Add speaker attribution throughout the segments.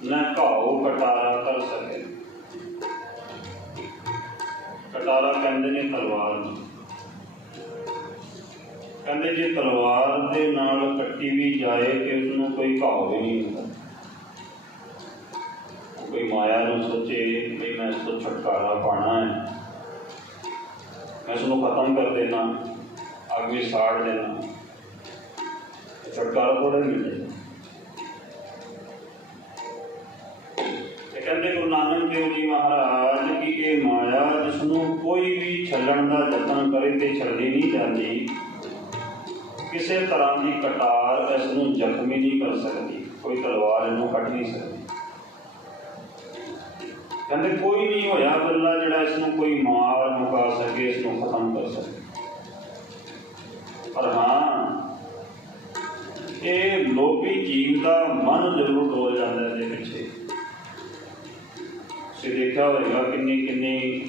Speaker 1: ਨਾ ਘਾਉ ਕਟਾਰਾ ਕਰ ਸਕੇ ਕਟਾਰਾ ਕਹਿੰਦੇ ਨੇ ਤਲਵਾਰ ਨੂੰ ਕਹਿੰਦੇ ਜੇ ਤਲਵਾਰ ਦੇ ਨਾਲ ਕੱਟੀ ਵੀ ਜਾਏ ਤੇ ਉਸ ਨੂੰ ਕੋਈ ਘਾਉ ਵੀ ਨਹੀਂ ਹੁੰਦਾ ਕੋਈ ਮਾਇਆ ਨੂੰ ਸੋਚੇ ਵੀ ਮੈਂ ਇਸ ਤੋਂ ਛੁਟਕਾਰਾ ਪਾਣਾ ਹੈ ਮੈਂ ਇਸ ਨੂੰ ਖਤਮ ਕਰ ਦੇਣਾ ਅੱਗ ਵਿੱਚ ਸਾੜ ਦੇਣਾ ਕਹਿੰਦੇ ਗੁਰੂ ਨਾਨਕ ਦੇਵ ਜੀ ਮਹਾਰਾਜ ਕਿ ਇਹ ਮਾਇਆ ਜਿਸ ਨੂੰ ਕੋਈ ਵੀ ਛੱਡਣ ਦਾ ਯਤਨ ਕਰੇ ਤੇ ਛੱਡੀ ਨਹੀਂ ਜਾਂਦੀ ਕਿਸੇ ਤਰ੍ਹਾਂ ਦੀ ਕਟਾਰ ਇਸ ਨੂੰ ਜ਼ਖਮੀ ਨਹੀਂ ਕਰ ਸਕਦੀ, ਕੋਈ ਤਲਵਾਰ ਇਹਨੂੰ ਕੱਟ ਨਹੀਂ ਸਕਦੀ। ਕਹਿੰਦੇ ਕੋਈ ਨਹੀਂ ਹੋਇਆ ਬਿਰਲਾ ਜਿਹੜਾ ਇਸ ਨੂੰ ਕੋਈ ਮਾਰ ਮੁਕਾ ਸਕੇ ਇਸ ਨੂੰ ਖਤਮ ਕਰ ਸਕੇ। ਪਰ ਹਾਂ, ਇਹ ਲੋਭੀ ਜੀਵ ਦਾ ਮਨ ਜ਼ਰੂਰ ਡੋਲ ਜਾਂਦਾ ਹੈ ਇਹਦੇ ਪਿੱਛੇ। ਤੁਸੀਂ ਦੇਖਿਆ ਹੋਵੇਗਾ ਕਿੰਨੀ ਕਿੰਨੀ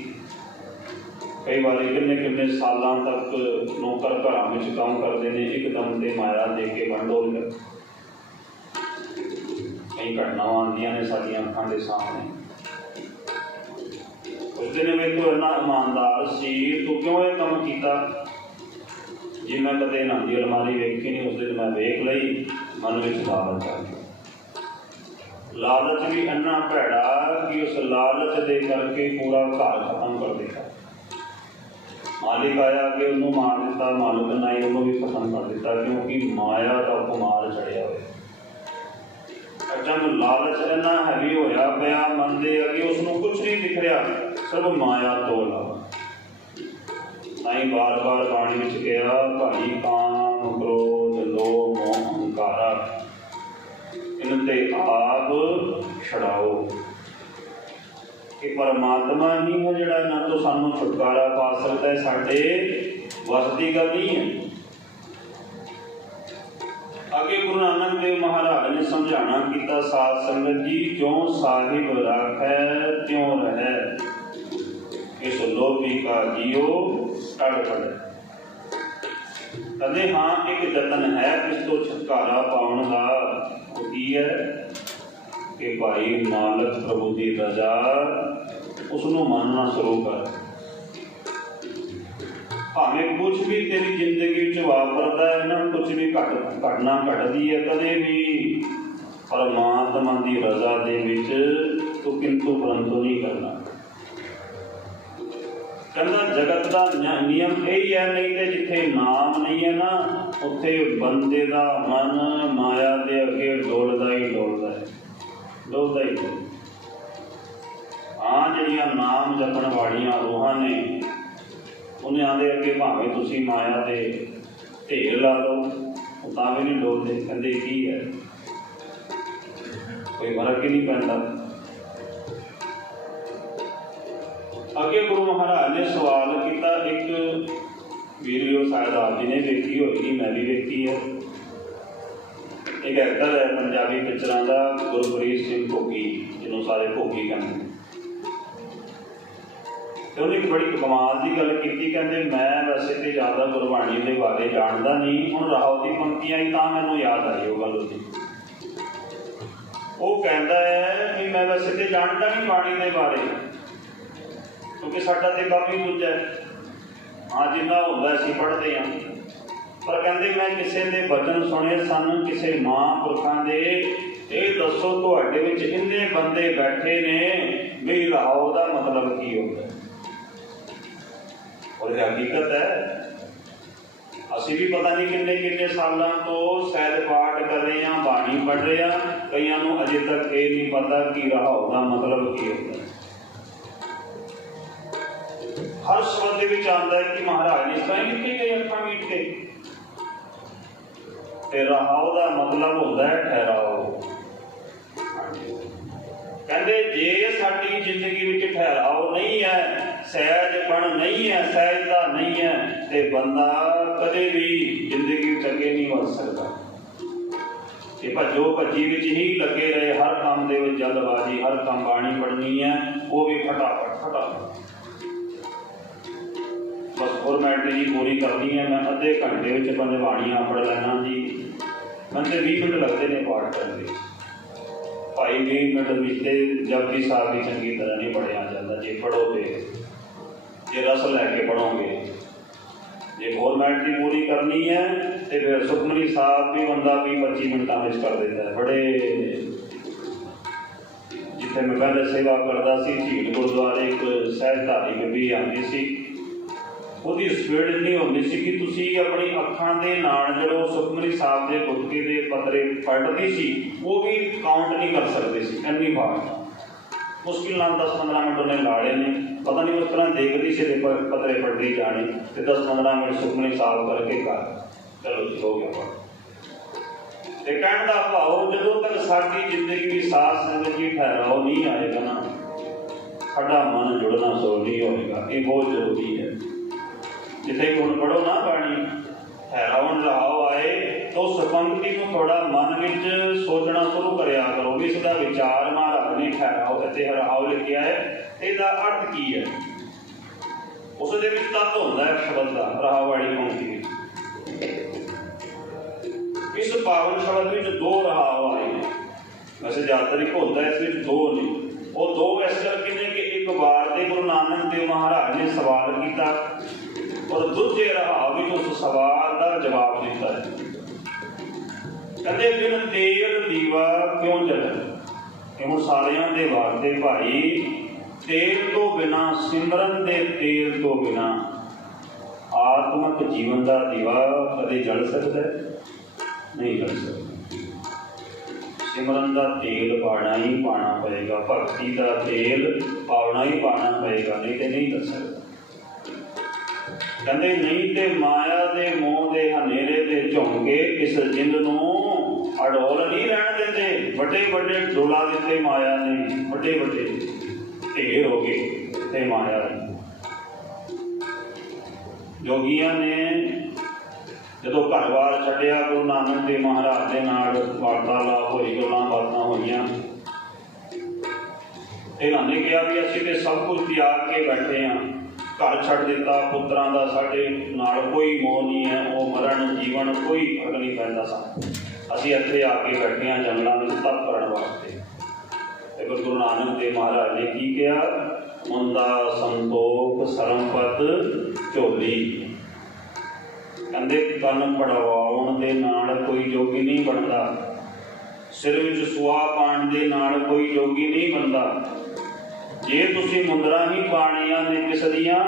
Speaker 1: ਕਈ ਵਾਰੀ ਕਿੰਨੇ ਕਿੰਨੇ ਸਾਲਾਂ ਤੱਕ ਨੌਕਰ ਘਰਾਂ ਵਿੱਚ ਕੰਮ ਕਰਦੇ ਨੇ, ਇੱਕਦਮ ਤੇ ਮਾਇਆ ਦੇ ਕੇ ਵੰਡੋਲ। ਕਰ ਕਈ ਘਟਨਾਵਾਂ ਆਉਂਦੀਆਂ ਨੇ ਸਾਡੀਆਂ ਅੱਖਾਂ ਦੇ ਸਾਹਮਣੇ। ਉਸ ਦਿਨ ਵੀ ਤੂੰ ਇੰਨਾ ਇਮਾਨਦਾਰ ਸੀ, ਤੂੰ ਕਿਉਂ ਇਹ ਕੰਮ ਕੀਤਾ? ਜੇ ਮੈਂ ਕਦੇ ਇਹਨਾਂ ਦੀ ਅਲਮਾਰੀ ਵੇਖੀ ਨਹੀਂ ਉਸ ਦਿਨ ਮੈਂ ਵੇਖ ਲਈ, ਮਨ ਵਿੱਚ ਲਾਲਚ ਆ ਲਾਲਚ ਵੀ ਇੰਨਾ ਭੈੜਾ ਕਿ ਉਸ ਲਾਲਚ ਦੇ ਕਰਕੇ ਪੂਰਾ ਘਰ ਖਤਮ ਕਰ ਦਿੱਤਾ। ਮਾਲਿਕ ਆਇਆ ਕਿ ਉਹਨੂੰ ਮਾਰ ਦਿੱਤਾ ਮਾਲਕ ਨੇ ਉਹਨੂੰ ਵੀ ਖਤਮ ਕਰ ਦਿੱਤਾ ਕਿਉਂਕਿ ਮਾਇਆ ਦਾ ਕੁਮਾਰ ਚੜਿਆ ਹੋਇਆ। ਅਚਨ ਲਾਲਚ ਇੰਨਾ ਹੈਵੀ ਹੋਇਆ ਪਿਆ, ਮਨ ਦੇ ਅੱਗੇ ਉਸ ਨੂੰ ਕੁਝ ਨਹੀਂ ਦਿਖ ਰਿਹਾ, ਸਿਰਫ ਮਾਇਆ ਤੋਂ ਇਲਾਵਾ। ਸਾਈਂ ਬਾਰ-ਬਾਰ ਬਾਣੀ ਵਿੱਚ ਕਿਹਾ, ਭਾਈ ਕਾਮ ਕ੍ਰੋਧ ਇਹਨਾਂ ਤੇ ਆਪ ਛਡਾਓ। ਕਿ ਪਰਮਾਤਮਾ ਹੀ ਹੈ ਜਿਹੜਾ ਇਹਨਾਂ ਤੋਂ ਸਾਨੂੰ ਛੁਟਕਾਰਾ ਪਾ ਸਕਦਾ ਹੈ। ਸਾਡੇ ਵੱਸ ਦੀ ਗੱਲ ਨਹੀਂ ਹੈ। ਅੱਗੇ ਗੁਰੂ ਨਾਨਕ ਦੇਵ ਮਹਾਰਾਜ ਨੇ ਸਮਝਾਣਾ ਕੀਤਾ, ਸਾਧ ਸੰਗਤ ਜੀ, ਕਿਉਂ ਸਾਹਿਬ ਰਾਖੈ, ਤਿਉ ਰਹੈ? ਇਸ ਲੋਭੀ ਕਾ ਜੀਉ ਟੜ ਪੜ ਕਹਿੰਦੇ ਹਾਂ, ਇੱਕ ਯਤਨ ਹੈ ਇਸ ਤੋਂ ਛੁਟਕਾਰਾ ਪਾਉਣ ਦਾ ਉਹ ਕੀ ਹੈ ਕਿ ਭਾਈ ਮਾਲਕ ਪ੍ਰਭੂ ਦੀ ਰਜ਼ਾ ਉਸ ਨੂੰ ਮੰਨਣਾ ਸ਼ੁਰੂ ਕਰ ਭਾਵੇਂ ਕੁਝ ਵੀ ਤੇਰੀ ਜ਼ਿੰਦਗੀ ਵਿੱਚ ਵਾਪਰਦਾ ਹੈ, ਨਾ ਕੁਝ ਵੀ ਘਟ, ਘਟਨਾ ਘਟਦੀ ਹੈ, ਕਦੇ ਵੀ ਪਰਮਾਤਮਾ ਦੀ ਰਜ਼ਾ ਦੇ ਵਿੱਚ ਤੂੰ ਕਿੰਤੂ ਪਰੰਤੂ ਨਹੀਂ ਕਰਨਾ। ਕਹਿੰਦਾ ਜਗਤ ਦਾ ਨਿਯਮ ਇਹ ਹੀ ਹੈ, ਨਹੀਂ ਤੇ ਜਿੱਥੇ ਨਾਮ ਨਹੀਂ ਹੈ ਨਾ, ਉੱਥੇ ਬੰਦੇ ਦਾ ਮਨ ਮਾਇਆ ਦੇ ਅੱਗੇ ਡੋਲਦਾ ਹੀ ਡੋਲਦਾ ਹੈ। ਡੋਲਦਾ ਹੀ ਡੋਲਦਾ। ਹਾਂ। ਜਿਹੜੀਆਂ ਨਾਮ ਜਪਣ ਵਾਲੀਆਂ ਰੂਹਾਂ ਨੇ, ਉਹਨੇ ਆਂਦੇ ਅੱਗੇ ਭਾਵੇਂ ਤੁਸੀਂ ਮਾਇਆ ਦੇ ਢੇਰ ਲਾ ਲਓ, ਉਹ ਤਾਂ ਵੀ ਨਹੀਂ ਡੋਲਦੇ, ਕਹਿੰਦੇ ਕੀ ਹੈ? ਕੋਈ ਫ਼ਰਕ ਹੀ ਨਹੀਂ ਪੈਂਦਾ। ਅੱਗੇ ਗੁਰੂ ਮਹਾਰਾਜ ਨੇ ਸਵਾਲ ਕੀਤਾ, ਇੱਕ ਵੀਡੀਓ ਸ਼ਾਇਦ ਆਪ ਜੀ ਨੇ ਵੇਖੀ ਹੋਏਗੀ ਮੈਂ ਵੀ ਵੇਖੀ ਹੈ। ਇੱਕ ਐਕਟਰ ਹੈ ਪੰਜਾਬੀ ਪਿਕਚਰਾਂ ਦਾ, ਗੁਰਪ੍ਰੀਤ ਸਿੰਘ ਭੋਗੀ, ਜਿਹਨੂੰ ਸਾਰੇ ਭੋਗੀ ਕਹਿੰਦੇ ਤੇ ਉਹਨੇ ਇੱਕ ਬੜੀ ਕਮਾਲ ਦੀ ਗੱਲ ਕੀਤੀ, ਕਹਿੰਦੇ, ਮੈਂ ਵੈਸੇ ਤੇ ਜ਼ਿਆਦਾ ਗੁਰਬਾਣੀ ਦੇ ਬਾਰੇ ਜਾਣਦਾ ਨਹੀਂ, ਹੁਣ ਰਾਹੋਂ ਦੀ ਪੰਕਤੀਆਂ ਹੀ ਤਾਂ ਮੈਨੂੰ ਯਾਦ ਆਈ ਉਹ ਗੱਲ ਉਹਦੀ। ਉਹ ਕਹਿੰਦਾ ਹੈ ਕਿ ਮੈਂ ਵੈਸੇ ਤੇ ਜਾਣਦਾ ਨਹੀਂ ਬਾਣੀ ਦੇ ਬਾਰੇ। ਕਿਉਂਕਿ ਸਾਡਾ ਤੇ ਕੰਮ ਹੀ ਦੂਜਾ ਹੈ। ਹਾਂ, ਜਿੰਨਾ ਹੁੰਦਾ ਅਸੀਂ ਪੜ੍ਹਦੇ ਹਾਂ। ਪਰ ਕਹਿੰਦੇ, ਮੈਂ ਕਿਸੇ ਦੇ ਬਚਨ ਸੁਣੇ, ਸਨ ਕਿਸੇ ਮਹਾਂਪੁਰਖਾਂ ਦੇ ਇਹ ਦੱਸੋ, ਤੁਹਾਡੇ ਵਿੱਚ ਇੰਨੇ ਬੰਦੇ ਬੈਠੇ ਨੇ, ਵੀ ਰਾਹੋ ਦਾ ਮਤਲਬ ਕੀ ਹੁੰਦਾ? ਔਰ ਇਹ ਹਕੀਕਤ ਹੈ। ਅਸੀਂ ਵੀ ਪਤਾ ਨਹੀਂ ਕਿੰਨੇ ਕਿੰਨੇ ਸਾਲਾਂ ਤੋਂ ਸੈਦ ਪਾਠ ਕਰ ਰਹੇ ਹਾਂ, ਬਾਣੀ ਪੜ੍ਹ ਰਹੇ ਹਾਂ। ਕਈਆਂ ਨੂੰ ਅਜੇ ਤੱਕ ਇਹ ਨਹੀਂ ਪਤਾ ਕਿ ਰਾਹੋ ਦਾ ਮਤਲਬ ਕੀ ਹੁੰਦਾ। ਹਰ ਸ਼ਬਦ ਦੇ ਵਿੱਚ ਆਉਂਦਾ ਹੈ ਕਿ ਮਹਾਰਾਜ ਨੇ ਸਵੈਂ ਲਿਖੀ ਗਏ ਅੱਖਾਂ ਮੀਟ ਕੇ। ਤੇ ਰਹਾਉ ਦਾ ਮਤਲਬ ਹੁੰਦਾ ਹੈ ਠਹਿਰਾਓ। ਕਹਿੰਦੇ, ਜੇ ਸਾਡੀ ਜ਼ਿੰਦਗੀ ਵਿੱਚ ਠਹਿਰਾਓ ਨਹੀਂ ਹੈ ਸਹਿਜਪਣ ਨਹੀਂ ਹੈ ਸਹਿਜਤਾ ਨਹੀਂ ਹੈ, ਤੇ ਬੰਦਾ ਕਦੇ ਵੀ ਜ਼ਿੰਦਗੀ ਵਿੱਚ ਅੱਗੇ ਨਹੀਂ ਵਧ ਸਕਦਾ। ਕਿ ਭੱਜੋ ਭੱਜੀ ਵਿੱਚ ਹੀ ਲੱਗੇ ਰਹੇ, ਹਰ ਕੰਮ ਦੇ ਵਿੱਚ ਜਲਦਬਾਜ਼ੀ, ਹਰ ਕੰਮ ਬਾਣੀ ਪੜਨੀ ਹੈ, ਉਹ ਵੀ ਫਟਾਫਟ ਫਟਾਫਟ ਬਸ ਦੀ ਪੂਰੀ ਕਰਨੀ ਹੈ ਮੈਂ ਅੱਧੇ ਘੰਟੇ ਵਿੱਚ ਪੰਜ ਬਾਣੀਆਂ ਪੜ੍ਹ ਲੈਣਾ ਜੀ। ਮੈਨੂੰ ਤੇ 20 ਮਿੰਟ ਲੱਗਦੇ ਨੇ ਪਾਠ ਕਰਨ ਦੇ। ਭਾਈ 20 ਮਿੰਟ ਵਿੱਚ ਤੇ ਜਪਜੀ ਸਾਹਿਬ ਦੀ ਚੰਗੀ ਤਰ੍ਹਾਂ ਨਹੀਂ ਪੜਿਆ ਜਾਂਦਾ, ਜੇ ਪੜੋ ਜੇ ਰਸ ਲੈ ਕੇ ਪੜੋਗੇ ਜੇ ਫਾਰਮੈਟ ਦੀ ਪੂਰੀ ਕਰਨੀ ਹੈ, ਤੇ ਫਿਰ ਸੁਖਮਨੀ ਸਾਹਿਬ ਵੀ ਬੰਦਾ 20 25 ਮਿੰਟਾਂ ਵਿੱਚ ਕਰ ਦਿੰਦਾ ਹੈ ਬੜੇ ਜਿੱਥੇ ਮੈਂ ਪਹਿਲੇ ਸੇਵਾ ਕਰਦਾ ਸੀ, ਝੀਲ ਗੁਰਦੁਆਰੇ, ਇੱਕ ਸਹਿਜਧਾਰੀ ਬੀਬੀ ਆਉਂਦੀ ਸੀ। ਉਹਦੀ ਸਪੀਡ ਇੰਨੀ ਹੁੰਦੀ ਸੀ ਕਿ ਤੁਸੀਂ ਆਪਣੀ ਅੱਖਾਂ ਦੇ ਨਾਲ ਜਦੋਂ ਸੁਖਮਨੀ ਸਾਹਿਬ ਦੇ ਗੁਟਕੇ ਦੇ ਪਤਰੇ ਪੜ੍ਹਦੀ ਸੀ, ਉਹ ਵੀ ਕਾਊਂਟ ਨਹੀਂ ਕਰ ਸਕਦੇ ਸੀ, ਇੰਨੀ ਵਾਰ। ਮੁਸ਼ਕਿਲ ਨਾਲ 10-15 ਮਿੰਟ ਉਹਨੇ ਲਾੜੇ ਨੇ। ਪਤਾ ਨਹੀਂ ਉਸ ਤਰ੍ਹਾਂ ਦੇਖਦੀ ਸੀ ਤੇ ਪਤਰੇ ਪੜ੍ਹਦੀ ਜਾਣੀ ਤੇ 10-15 ਮਿੰਟ ਸੁਖਮਨੀ ਸਾਹਿਬ ਕਰਕੇ ਕਰ ਚਲੋ ਹੋ ਗਿਆ ਤੇ ਕਹਿਣ ਦਾ ਭਾਵ, ਜਦੋਂ ਤੱਕ ਸਾਡੀ ਜ਼ਿੰਦਗੀ ਦੀ ਸਾਥ ਸੰਗਤ ਜੀ ਠਹਿਰਾਓ ਨਹੀਂ ਆਏਗਾ ਨਾ, ਸਾਡਾ ਮਨ ਜੁੜਨਾ ਸੋ ਨਹੀਂ ਹੋਏਗਾ, ਇਹ ਬਹੁਤ ਜ਼ਰੂਰੀ ਹੈ। ਜਿੱਥੇ ਵੀ ਹੁਣ ਪੜੋ ਨਾ ਬਾਣੀ, ਠਹਿਰਾਉਣ ਰਹਾਓ ਆਏ, ਤਾਂ ਉਸ ਨੂੰ ਥੋੜਾ ਮਨ ਵਿੱਚ ਸੋਚਣਾ ਸ਼ੁਰੂ ਕਰਿਆ ਕਰੋ ਵੀ ਇਸ ਦਾ ਵਿਚਾਰ ਮਹਾਰਾਜ ਨੇ ਠਹਿਰਾਓ ਅਤੇ ਰਹਾਓ ਲਿਖਿਆ ਹੈ। ਇਹਦਾ ਅਰਥ ਕੀ ਹੈ? ਉਸ ਦੇ ਵਿੱਚ ਤੱਤ ਹੁੰਦਾ ਹੈ ਸ਼ਬਦ ਦਾ ਰਹਾਓ ਵਾਲੀ ਪੰਕਤੀ ਵਿੱਚ। ਇਸ ਪਾਵਨ ਸ਼ਬਦ ਵਿੱਚ ਦੋ ਰਹਾਵ ਆਏ ਨੇ। ਵੈਸੇ ਜ਼ਿਆਦਾਤਰ ਇੱਕ ਹੁੰਦਾ ਇਸ ਵਿੱਚ ਦੋ ਨੇ ਉਹ ਦੋ ਇਸ ਕਰਕੇ ਨੇ ਕਿ ਇੱਕ ਵਾਰ ਦੇ ਗੁਰੂ ਨਾਨਕ ਦੇਵ ਮਹਾਰਾਜ ਨੇ ਸਵਾਲ ਕੀਤਾ ਔਰ ਦੂਜੇ ਰਹਾਵ ਵਿੱਚ ਉਸ ਸਵਾਲ ਦਾ ਜਵਾਬ ਦਿੱਤਾ ਹੈ। ਕਹਿੰਦੇ, ਬਿਨ ਤੇਲ ਦੀਵਾ ਕਿਉਂ ਜਲੇ? ਇਹ ਸਾਰਿਆਂ ਦੇ ਵਾਸਤੇ ਭਾਈ, ਤੇਲ ਤੋਂ ਬਿਨਾ, ਸਿਮਰਨ ਦੇ ਤੇਲ ਤੋਂ ਬਿਨਾ ਆਤਮਿਕ ਜੀਵਨ ਦਾ ਦੀਵਾ ਕਦੇ ਜਲ ਸਕਦਾ ਨਹੀਂ ਜਲ ਸਕਦਾ। ਸਿਮਰਨ ਦਾ ਤੇਲ ਪਾਣਾ ਹੀ ਪਾਣਾ ਪਏਗਾ, ਭਗਤੀ ਦਾ ਤੇਲ ਪਾਉਣਾ ਹੀ ਪਾਣਾ ਪਏਗਾ, ਨਹੀਂ ਤੇ ਨਹੀਂ ਕਰ ਸਕਦਾ। ਕਹਿੰਦੇ ਨਹੀਂ ਤੇ ਮਾਇਆ ਦੇ ਮੋਹ ਦੇ ਹਨੇਰੇ ਦੇ ਝੁੰਗੇ ਇਸ ਜਿੰਦ ਨੂੰ ਅਡੋਲ ਨਹੀਂ ਰਹਿਣ ਦਿੰਦੇ। ਵੱਡੇ ਵੱਡੇ ਡੋਲਾ ਦਿੱਤੇ ਮਾਇਆ ਨੇ, ਵੱਡੇ ਵੱਡੇ ਢੇਰ ਹੋ ਗਏ ਤੇ ਮਾਇਆ ਦੇ ਜੋਗੀਆਂ ਨੇ ਜਦੋਂ ਘਰਬਾਰ ਛੱਡਿਆ ਗੁਰੂ ਨਾਨਕ ਦੇਵ ਮਹਾਰਾਜ ਦੇ ਨਾਲ ਵਾਰਤਾਲਾਪ ਹੋਈ, ਗੱਲਾਂ ਬਾਤਾਂ ਹੋਈਆਂ ਇਹਨਾਂ ਨੇ ਕਿਹਾ ਵੀ ਅਸੀਂ ਤੇ ਸਭ ਕੁਝ ਤਿਆਗ ਕੇ ਬੈਠੇ ਹਾਂ। ਘਰ ਛੱਡ ਦਿੱਤਾ, ਪੁੱਤਰਾਂ ਦਾ ਸਾਡੇ ਨਾਲ ਕੋਈ ਮੋਹ ਨਹੀਂ ਹੈ, ਉਹ ਮਰਨ ਜੀਵਨ ਕੋਈ ਫ਼ਰਕ ਨਹੀਂ ਪੈਂਦਾ ਸਾਨੂੰ। ਅਸੀਂ ਇੱਥੇ ਆ ਕੇ ਬੈਠੇ ਹਾਂ ਜੰਗਲਾਂ ਵਿੱਚ ਤਪ ਕਰਨ ਵਾਸਤੇ। ਤੇ ਗੁਰੂ ਨਾਨਕ ਦੇਵ ਮਹਾਰਾਜ ਨੇ ਕੀ ਕਿਹਾ? ਮੁੰਦਾ ਸੰਤੋਖ ਸਰਮਪਦ ਝੋਲੀ। ਕਹਿੰਦੇ ਕੰਨ ਪੜਵਾਉਣ ਦੇ ਨਾਲ ਕੋਈ ਜੋਗੀ ਨਹੀਂ ਬਣਦਾ। ਸਿਰ ਵਿੱਚ ਸੁਆ ਪਾਣ ਦੇ ਨਾਲ ਕੋਈ ਜੋਗੀ ਨਹੀਂ ਬਣਦਾ। ਜੇ ਤੁਸੀਂ ਮੁੰਦਰਾ ਹੀ ਬਾਣੀਆਂ ਨੇ ਕਿਸ ਦੀਆਂ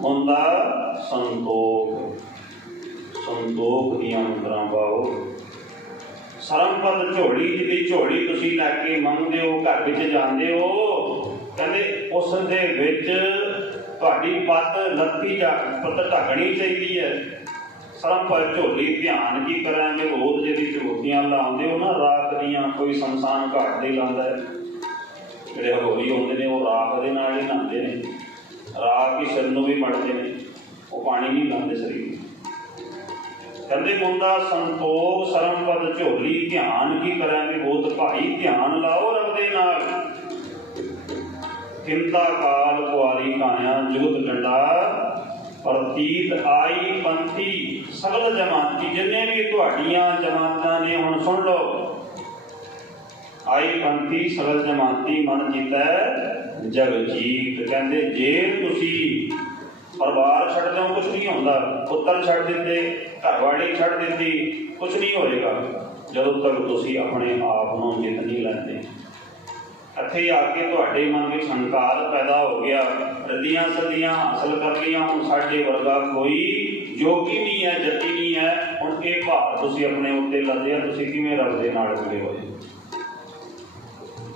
Speaker 1: ਮੁੰਦਾ ਸੰਤੋਖ। ਸੰਤੋਖ ਦੀਆਂ ਮੁੰਦਰਾ ਪਾਓ। ਸਰਮਪਦ ਝੋਲੀ ਜਿਹਦੀ ਝੋਲੀ ਤੁਸੀਂ ਲੈ ਕੇ ਮੰਗਦੇ ਹੋ, ਘਰ ਵਿੱਚ ਜਾਂਦੇ ਹੋ, ਕਹਿੰਦੇ ਉਸ ਦੇ ਵਿੱਚ ਤੁਹਾਡੀ ਪੱਤ ਲੱਤੀ ਜਾ ਪੱਤ ਢਕਣੀ ਚਾਹੀਦੀ ਹੈ। ਸਰਮਪਦ ਝੋਲੀ ਧਿਆਨ ਕੀ ਕਰਾਂਗੇ? ਰੋਜ਼ ਜਿਹੜੀ ਝੋਟੀਆਂ ਲਾਉਂਦੇ ਹੋ ਨਾ, ਰਾਤ ਦੀਆਂ ਕੋਈ ਸੰਸਾਨ ਘਾਟ ਦੇ ਲਾਉਂਦਾ ਹੈ। ਜਿਹੜੇ ਹਰੋਲੀ ਹੁੰਦੇ ਨੇ, ਉਹ ਰਾਖ ਦੇ ਨਾਲ ਹੀ ਨਹਾਉਂਦੇ ਨੇ। ਰਾਖ ਹੀ ਸਿਰ ਨੂੰ ਵੀ ਮੜਦੇ ਨੇ, ਉਹ ਪਾਣੀ ਨਹੀਂ ਲਾਉਂਦੇ ਸਰੀਰ ਕਹਿੰਦੇ ਮੁੰਡਾ, ਸੰਤੋਖ ਸਰਮਪਦ ਝੋਲੀ, ਧਿਆਨ ਕੀ ਕਰਾਂਗੇ ਬਹੁਤ ਭਾਈ, ਧਿਆਨ ਲਾਓ ਰੱਬ ਦੇ ਨਾਲ। ਚਿੰਤਾ ਕਾਲ ਕੁਆਰੀ ਕਾਇਆ, ਜੁਗਤ ਡੰਡਾ। ਪ੍ਰਤੀਤ ਆਈ ਪੰਥੀ, ਸਗਲ ਜਮਾਤੀ, ਜਿੰਨੇ ਵੀ ਤੁਹਾਡੀਆਂ ਜਮਾਤਾਂ ਨੇ, ਹੁਣ ਸੁਣ ਲਓ। ਆਈ ਪੰਥੀ ਸਰਲ ਜਮਾਤੀ ਮਨ ਜੀਤੈ ਜਗ ਜੀਤ। ਕਹਿੰਦੇ, ਜੇ ਤੁਸੀਂ ਪਰਿਵਾਰ ਛੱਡ ਦਿਓ ਕੁਝ ਨਹੀਂ ਹੁੰਦਾ। ਪੁੱਤਰ ਛੱਡ ਦਿੱਤੇ ਘਰਵਾਲੀ ਛੱਡ ਦਿੱਤੀ ਕੁਝ ਨਹੀਂ ਹੋਏਗਾ। ਜਦੋਂ ਤੱਕ ਤੁਸੀਂ ਆਪਣੇ ਆਪ ਨੂੰ ਜਿੱਤ ਨਹੀਂ ਲੈਂਦੇ। ਇੱਥੇ ਆ ਕੇ ਤੁਹਾਡੇ ਮਨ ਵਿੱਚ ਹੰਕਾਰ ਪੈਦਾ ਹੋ ਗਿਆ। ਰੱਦੀਆਂ ਸਦੀਆਂ ਹਾਸਲ ਕਰ ਲਈਆਂ। ਹੁਣ ਸਾਡੇ ਵਰਗਾ ਕੋਈ ਜੋਗੀ ਨਹੀਂ ਹੈ ਜੱਤੀ ਨਹੀਂ ਹੈ। ਹੁਣ ਇਹ ਭਾਰ ਤੁਸੀਂ ਆਪਣੇ ਉੱਤੇ ਲੱਦੇ ਆ। ਤੁਸੀਂ ਕਿਵੇਂ ਰੱਬ ਦੇ ਨਾਲ ਜੁੜੇ ਹੋਏ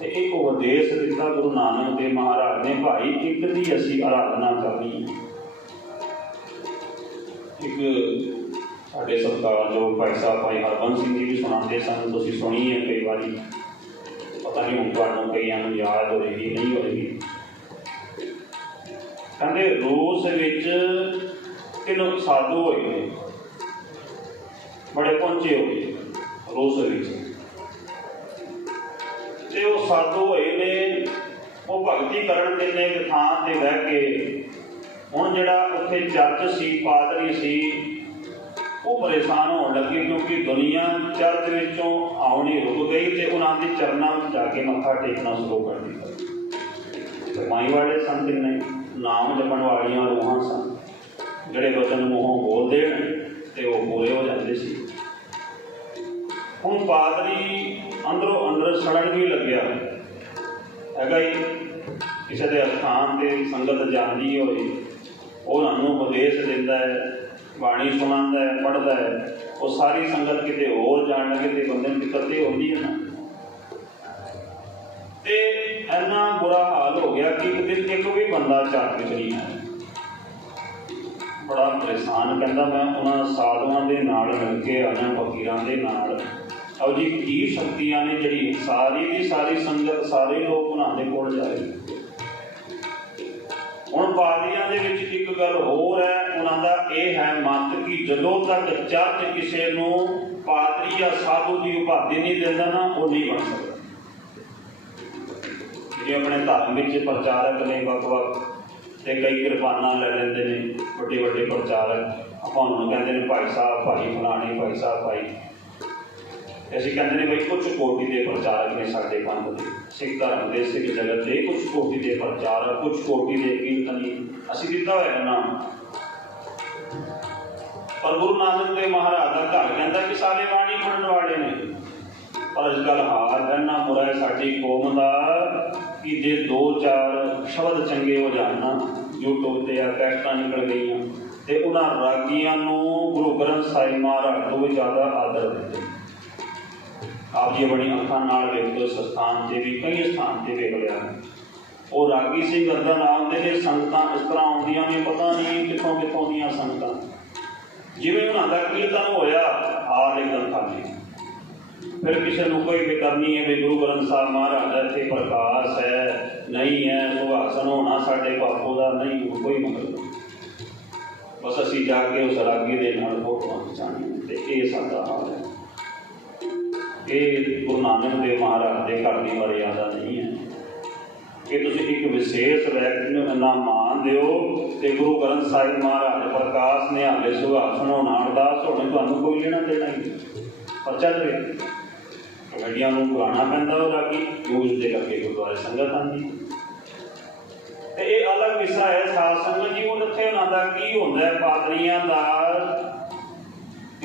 Speaker 1: ਤੇ ਇੱਕ ਉਪਦੇਸ਼ ਦਿੱਤਾ ਗੁਰੂ ਨਾਨਕ ਦੇਵ ਮਹਾਰਾਜ ਨੇ, ਭਾਈ, ਇੱਕ ਦੀ ਅਸੀਂ ਆਰਾਧਨਾ ਕਰਨੀ ਹੈ। ਇੱਕ ਸਾਡੇ ਸਤਿਕਾਰਯੋਗ ਭਾਈ ਸਾਹਿਬ, ਭਾਈ ਹਰਬੰਸ ਸਿੰਘ ਜੀ ਵੀ ਸੁਣਾਉਂਦੇ ਸਨ, ਤੁਸੀਂ ਸੁਣੀ ਹੈ ਕਈ ਵਾਰੀ। ਪਤਾ ਨਹੀਂ ਹੁਣ ਤੁਹਾਨੂੰ ਕਈਆਂ ਨੂੰ ਯਾਦ ਹੋਏਗੀ, ਨਹੀਂ ਹੋਏਗੀ। ਕਹਿੰਦੇ, ਰੂਸ ਵਿੱਚ ਤਿੰਨ ਸਾਧੂ ਹੋਏ ਨੇ, ਬੜੇ ਪਹੁੰਚੇ ਹੋਏ ਰੂਸ ਵਿੱਚ। ਤੇ ਉਹ ਸਾਧੂ ਹੋਏ ਨੇ, ਉਹ ਭਗਤੀ ਕਰਨ ਦੇ ਨੇ ਇੱਕ ਥਾਂ ਤੇ ਬਹਿ ਕੇ, ਹੁਣ ਜਿਹੜਾ ਉੱਥੇ ਚਰਚ ਸੀ, ਪਾਦਰੀ ਸੀ, ਉਹ ਪਰੇਸ਼ਾਨ ਹੋਣ ਲੱਗੇ ਕਿਉਂਕਿ ਦੁਨੀਆ ਚਰਚ ਵਿੱਚੋਂ ਆਉਣੀ ਰੁਕ ਗਈ ਤੇ ਉਹਨਾਂ ਦੇ ਚਰਨਾਂ ਵਿੱਚ ਜਾ ਕੇ ਮੱਥਾ ਟੇਕਣਾ ਸ਼ੁਰੂ ਕਰ ਦਿੱਤਾ। ਤੇ ਮਾਈ ਵਾਲੇ ਸੰਤ ਨੇ ਨਾਮ ਜਪਣ ਵਾਲੀਆਂ ਰੂਹਾਂ ਸਨ, ਜਿਹੜੇ ਬਚਨ ਮੂੰਹੋਂ ਬੋਲ ਦੇਣ ਤੇ ਉਹ ਪੂਰੇ ਹੋ ਜਾਂਦੇ ਸੀ। ਹੁਣ ਪਾਦਰੀ ਅੰਦਰੋਂ ਅੰਦਰ ਸੜਨ ਵੀ ਲੱਗਿਆ ਹੈਗਾ ਹੀ ਕਿਸੇ ਦੇ ਅਸਥਾਨ ਤੇ ਸੰਗਤ ਜਾਂਦੀ ਹੋਈ ਉਹ ਉਹਨਾਂ ਨੂੰ ਉਪਦੇਸ਼ ਦਿੰਦਾ ਹੈ, ਬਾਣੀ ਸੁਣਾਉਂਦਾ ਹੈ, ਪੜ੍ਹਦਾ ਹੈ। ਉਹ ਸਾਰੀ ਸੰਗਤ ਕਿਤੇ ਹੋਰ ਜਾਣ ਲੱਗੇ ਤੇ ਬੰਦੇ ਨੂੰ ਦਿੱਕਤ ਇਹ ਹੁੰਦੀ ਹੈ ਨਾ। ਤੇ ਇੰਨਾ ਬੁਰਾ ਹਾਲ ਹੋ ਗਿਆ ਕਿ ਇੱਕ ਦਿਨ ਇੱਕ ਵੀ ਬੰਦਾ ਝਾੜ ਵਿੱਚ ਨਹੀਂ ਆਇਆ। ਬੜਾ ਪਰੇਸ਼ਾਨ ਕਹਿੰਦਾ ਮੈਂ ਉਹਨਾਂ ਸਾਧੂਆਂ ਦੇ ਨਾਲ ਮਿਲ ਕੇ ਆਇਆ ਫਕੀਰਾਂ ਦੇ ਨਾਲ ਔਰ ਜੀ, ਕੀ ਸ਼ਕਤੀਆਂ ਨੇ ਜਿਹੜੀ ਸਾਰੀ ਦੀ ਸਾਰੀ ਸੰਗਤ ਸਾਰੇ ਲੋਕ ਉਹਨਾਂ ਦੇ ਕੋਲ ਜਾਏ? ਰਹੇ ਹੁਣ ਪਾਦੀਆਂ ਦੇ ਵਿੱਚ ਇੱਕ ਗੱਲ ਹੋਰ ਹੈ, ਉਹਨਾਂ ਦਾ ਇਹ ਹੈ ਮਤ ਕਿ ਜਦੋਂ ਤੱਕ ਚਰਚ ਕਿਸੇ ਨੂੰ ਪਾਦਰੀ ਜਾਂ ਸਾਧੂ ਦੀ ਉਪਾਧੀ ਨਹੀਂ ਦਿੰਦਾ ਨਾ, ਉਹ ਨਹੀਂ ਬਣ ਸਕਦਾ। ਜਿਹੜੇ ਆਪਣੇ ਧਰਮ ਵਿੱਚ ਪ੍ਰਚਾਰਕ ਨੇ ਵੱਖ-ਵੱਖ ਤੇ ਕਈ ਕਿਰਪਾਨਾਂ ਲੈ ਲੈਂਦੇ ਨੇ ਵੱਡੇ ਵੱਡੇ ਪ੍ਰਚਾਰਕ, ਆਪਾਂ ਉਹਨਾਂ ਨੂੰ ਕਹਿੰਦੇ ਨੇ, ਭਾਈ ਸਾਹਿਬ, ਭਾਈ ਫਲਾਣੀ, ਭਾਈ ਸਾਹਿਬ, ਭਾਈ ਅਸੀਂ ਕਹਿੰਦੇ ਨੇ ਬਈ ਕੁਝ ਕੋਟੀ ਦੇ ਪ੍ਰਚਾਰਕ ਨੇ ਸਾਡੇ ਪੰਥ ਦੇ, ਸਿੱਖ ਧਰਮ ਦੇ, ਸਿੱਖ ਜਗਤ ਦੇ ਕੁਝ ਕੋਟੀ ਦੇ ਪ੍ਰਚਾਰਕ ਕੁਝ ਕੋਟੀ ਦੇ ਕੀਰਤਨੀ ਅਸੀਂ ਦਿੱਤਾ ਹੋਇਆ ਹੈ ਨਾਮ। ਪਰ ਗੁਰੂ ਨਾਨਕ ਦੇਵ ਮਹਾਰਾਜ ਦਾ ਘਰ ਕਹਿੰਦਾ ਕਿ ਸਾਰੇ ਬਾਣੀ ਪੜਨ ਵਾਲੇ ਨੇ। ਪਰ ਅੱਜ ਕੱਲ੍ਹ ਹਾਲ ਇੰਨਾ ਬੁਰਾ ਹੈ ਸਾਡੀ ਕੌਮ ਦਾ ਕਿ ਜੇ ਦੋ ਚਾਰ ਸ਼ਬਦ ਚੰਗੇ ਹੋ ਜਾਣ ਨਾ, YouTube ਤੇ ਆ ਕੈਸਟਾਂ ਨਿਕਲ ਗਈਆਂ ਤੇ ਉਹਨਾਂ ਰਾਗੀਆਂ ਨੂੰ ਗੁਰੂ ਗ੍ਰੰਥ ਸਾਹਿਬ ਮਹਾਰਾਜ ਤੋਂ ਵੀ ਜ਼ਿਆਦਾ ਆਦਰ ਦਿੱਤੇ ਆਪ ਜੀ ਬੜੀ ਅੱਖਾਂ ਨਾਲ ਵੇਖਦੇ ਉਸ ਇਸ ਸਥਾਨ ਤੇ ਵੀ ਕਈ ਸਥਾਨ ਤੇ ਵੇਖ ਲਿਆ। ਉਹ ਰਾਗੀ ਸਿੰਘ ਅੱਦਾ ਨਾਮ ਦੇ ਨੇ, ਸੰਗਤਾਂ ਇਸ ਤਰ੍ਹਾਂ ਆਉਂਦੀਆਂ ਨੇ, ਪਤਾ ਨਹੀਂ ਕਿੱਥੋਂ ਕਿੱਥੋਂ ਦੀਆਂ ਸੰਗਤਾਂ। ਜਿਵੇਂ ਉਹਨਾਂ ਦਾ ਕੀਰਤਨ ਹੋਇਆ ਹਾਲ ਇੱਕਦਮ ਖਾਲੀ। ਫਿਰ ਕਿਸੇ ਨੂੰ ਕੋਈ ਫਿਕਰ ਨਹੀਂ ਹੈ ਵੀ ਗੁਰੂ ਗ੍ਰੰਥ ਸਾਹਿਬ ਮਹਾਰਾਜ ਦਾ ਇੱਥੇ ਪ੍ਰਕਾਸ਼ ਹੈ, ਨਹੀਂ ਹੈ ਸੁਹਾਸਨ ਹੋਣਾ ਸਾਡੇ ਬਾਪੂ ਦਾ ਨਹੀਂ ਕੋਈ ਮਤਲਬ ਬਸ ਅਸੀਂ ਜਾ ਕੇ ਉਸ ਰਾਗੀ ਦੇ ਨਾਲ ਫੋਟੋਆਂ ਖਿਚਾਉਣੀਆਂ ਤੇ ਇਹ ਸਾਡਾ ਹਾਲ ਹੈ। ਇਹ ਗੁਰੂ ਨਾਨਕ ਦੇਵ ਮਹਾਰਾਜ ਦੇ ਘਰ ਦੀ ਮਰਿਆਦਾ ਨਹੀਂ ਹੈ। ਕਿ ਤੁਸੀਂ ਇੱਕ ਵਿਸ਼ੇਸ਼ ਵਿਅਕਤੀ ਨੂੰ ਇੰਨਾ ਮਾਣ ਦਿਓ ਤੇ ਗੁਰੂ ਗ੍ਰੰਥ ਸਾਹਿਬ ਮਹਾਰਾਜ ਪ੍ਰਕਾਸ਼ ਨਿਹਾਲੇ ਸੁਹਾਸਨ ਹੋਣਾ ਅਰਦਾਸ ਹੋਣੇ, ਤੁਹਾਨੂੰ ਕੋਈ ਲੈਣਾ ਦੇਣਾ ਹੀ ਨਹੀਂ। ਪਰ ਚੱਲ ਰਿਹਾ ਕਮੇਡੀਆਂ ਨੂੰ ਪੁਰਾਣਾ ਪੈਂਦਾ ਉਹ ਰਾਗੀ ਯੂਜ਼ ਦੇ ਕਰਕੇ ਗੁਰਦੁਆਰੇ ਸੰਗਤ ਆਉਂਦੀ ਤੇ ਇਹ ਅਲੱਗ ਵਿਸ਼ਾ ਹੈ ਸਾਧ ਸੰਗਤ ਜੀ, ਉਹ ਇੱਥੇ ਉਹਨਾਂ ਦਾ ਕੀ ਹੁੰਦਾ ਹੈ, ਪਾਦਰੀਆਂ ਦਾ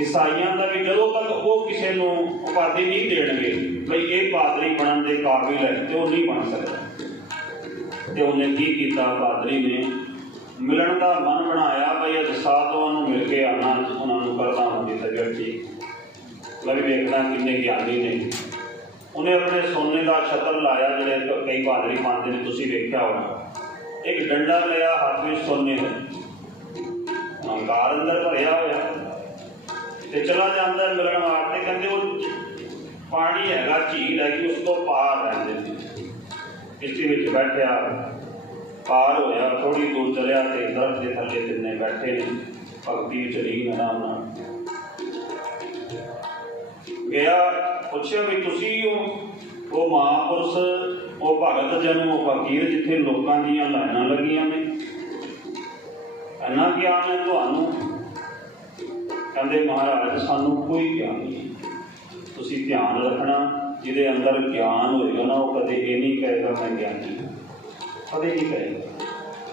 Speaker 1: ਈਸਾਈਆਂ ਦਾ ਵੀ ਜਦੋਂ ਤੱਕ ਉਹ ਕਿਸੇ ਨੂੰ ਉਪਾਧੀ ਨਹੀਂ ਦੇਣਗੇ, ਬਈ ਇਹ ਪਾਦਰੀ ਬਣਨ ਦੇ ਕਾਬਿਲ ਹੈ ਤੇ ਉਹ ਨਹੀਂ ਬਣ ਸਕਦਾ। ਤੇ ਉਹਨੇ ਕੀ ਕੀਤਾ? ਪਾਦਰੀ ਨੇ ਮਿਲਣ ਦਾ ਮਨ ਬਣਾਇਆ, ਬਈ ਅੱਜ ਸਾਧੂਆਂ ਨੂੰ ਮਿਲ ਕੇ ਆਣਾ ਉਹਨਾਂ ਨੂੰ ਕਰਦਾ ਹੁੰਦੀ ਤਬੀਅਤ ਠੀਕ ਮੈਂ ਵੀ ਕਿੰਨੇ ਗਿਆਨੀ ਨੇ। ਉਹਨੇ ਆਪਣੇ ਸੋਨੇ ਦਾ ਛਤਰ ਲਾਇਆ, ਜਿਹੜੇ ਕਈ ਪਾਦਰੀ ਪਾਉਂਦੇ ਨੇ, ਤੁਸੀਂ ਵੇਖਿਆ ਹੋਣਾ। ਇੱਕ ਡੰਡਾ ਲਿਆ, ਹੱਥ ਵਿੱਚ ਸੋਨੇ ਦਾ। ਹੰਕਾਰ ਅੰਦਰ ਭਰਿਆ ਹੋਇਆ। ਤੇ ਚਲਾ ਜਾਂਦਾ ਮਿਲਣ ਵਾਸਤੇ, ਕਹਿੰਦੇ ਉਹ ਪਾਣੀ ਹੈਗਾ ਝੀਲ ਹੈਗੀ, ਉਸ ਤੋਂ ਪਾਰ ਰਹਿੰਦੇ ਸੀ। ਕਿਸ਼ਤੀ ਵਿੱਚ ਬੈਠਿਆ, ਪਾਰ ਹੋਇਆ ਥੋੜੀ ਦੂਰ ਚਲਿਆ ਤੇ ਦਰਦ ਦੇ ਥੱਲੇ ਤਿੰਨੇ ਬੈਠੇ ਨੇ, ਭਗਤੀ ਵਿੱਚ ਲੀਨ ਆਰਾਮ ਨਾਲ ਗਿਆ, ਪੁੱਛਿਆ ਵੀ ਤੁਸੀਂ ਉਹ ਉਹ ਮਹਾਂਪੁਰਸ਼, ਉਹ ਭਗਤ ਜਨ, ਉਹ ਫਕੀਰ ਜਿੱਥੇ ਲੋਕਾਂ ਦੀਆਂ ਲਾਈਨਾਂ ਲੱਗੀਆਂ ਨੇ? ਇੰਨਾ ਗਿਆਨ ਹੈ ਤੁਹਾਨੂੰ? ਕਹਿੰਦੇ ਮਹਾਰਾਜ, ਸਾਨੂੰ ਕੋਈ ਗਿਆਨ ਨਹੀਂ ਤੁਸੀਂ ਧਿਆਨ ਰੱਖਣਾ, ਜਿਹਦੇ ਅੰਦਰ ਗਿਆਨ ਹੋਏਗਾ ਨਾ, ਉਹ ਕਦੇ ਇਹ ਨਹੀਂ ਕਹੇਗਾ, ਮੈਂ ਗਿਆਨੀ ਕਦੇ ਨਹੀਂ ਕਹੇਗਾ।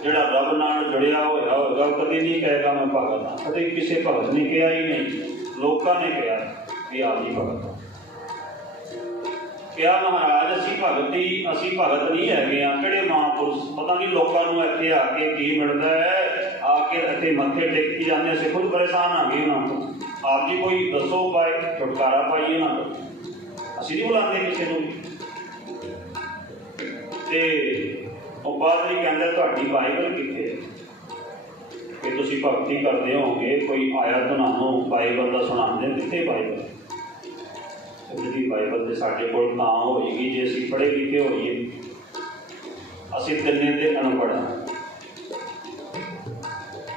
Speaker 1: ਜਿਹੜਾ ਰੱਬ ਨਾਲ ਜੁੜਿਆ ਹੋਇਆ ਹੋਏਗਾ ਕਦੇ ਨਹੀਂ ਕਹੇਗਾ, ਮੈਂ ਭਗਤ ਹਾਂ। ਕਦੇ ਕਿਸੇ ਭਗਤ ਨੇ ਕਿਹਾ ਹੀ ਨਹੀਂ। ਲੋਕਾਂ ਨੇ ਕਿਹਾ ਵੀ ਆਪ ਜੀ ਭਗਤ ਕਿਹਾ ਮਹਾਰਾਜ, ਅਸੀਂ ਭਗਤੀ, ਅਸੀਂ ਭਗਤ ਨਹੀਂ ਹੈਗੇ ਆ ਕਿਹੜੇ ਮਹਾਂਪੁਰਸ਼? ਪਤਾ ਨਹੀਂ ਲੋਕਾਂ ਨੂੰ ਇੱਥੇ ਆ ਕੇ ਕੀ ਮਿਲਦਾ ਹੈ। ਕੇ ਇੱਥੇ ਮੱਥੇ ਟੇਕ ਕੇ ਜਾਂਦੇ ਅਸੀਂ ਖੁਦ ਪਰੇਸ਼ਾਨ ਆ ਗਏ ਉਹਨਾਂ ਤੋਂ। ਆਪ ਜੀ ਕੋਈ ਦੱਸੋ ਪਾਏ ਛੁਟਕਾਰਾ ਪਾਈਏ ਨਾ ਅਸੀਂ ਨਹੀਂ ਬੁਲਾਉਂਦੇ ਕਿਸੇ ਨੂੰ ਤੇ ਉਹ ਪਾਦਰੀ ਕਹਿੰਦਾ, ਤੁਹਾਡੀ ਬਾਈਬਲ ਕਿੱਥੇ ਹੈ? ਕਿ ਤੁਸੀਂ ਭਗਤੀ ਕਰਦੇ ਹੋਗੇ ਕੋਈ ਆਇਆ ਤੁਹਾਨੂੰ ਬਾਈਬਲ ਦਾ ਸੁਣਾਉਂਦੇ ਕਿੱਥੇ ਬਾਈਬਲ। ਜਿਹੜੀ ਬਾਈਬਲ ਤੇ ਸਾਡੇ ਕੋਲ ਤਾਂ ਹੋਏਗੀ, ਜੇ ਅਸੀਂ ਪੜ੍ਹੇ ਲਿਖੇ ਹੋਈਏ। ਅਸੀਂ ਤਿੰਨੇ ਤੇ ਅਨਪੜ੍ਹ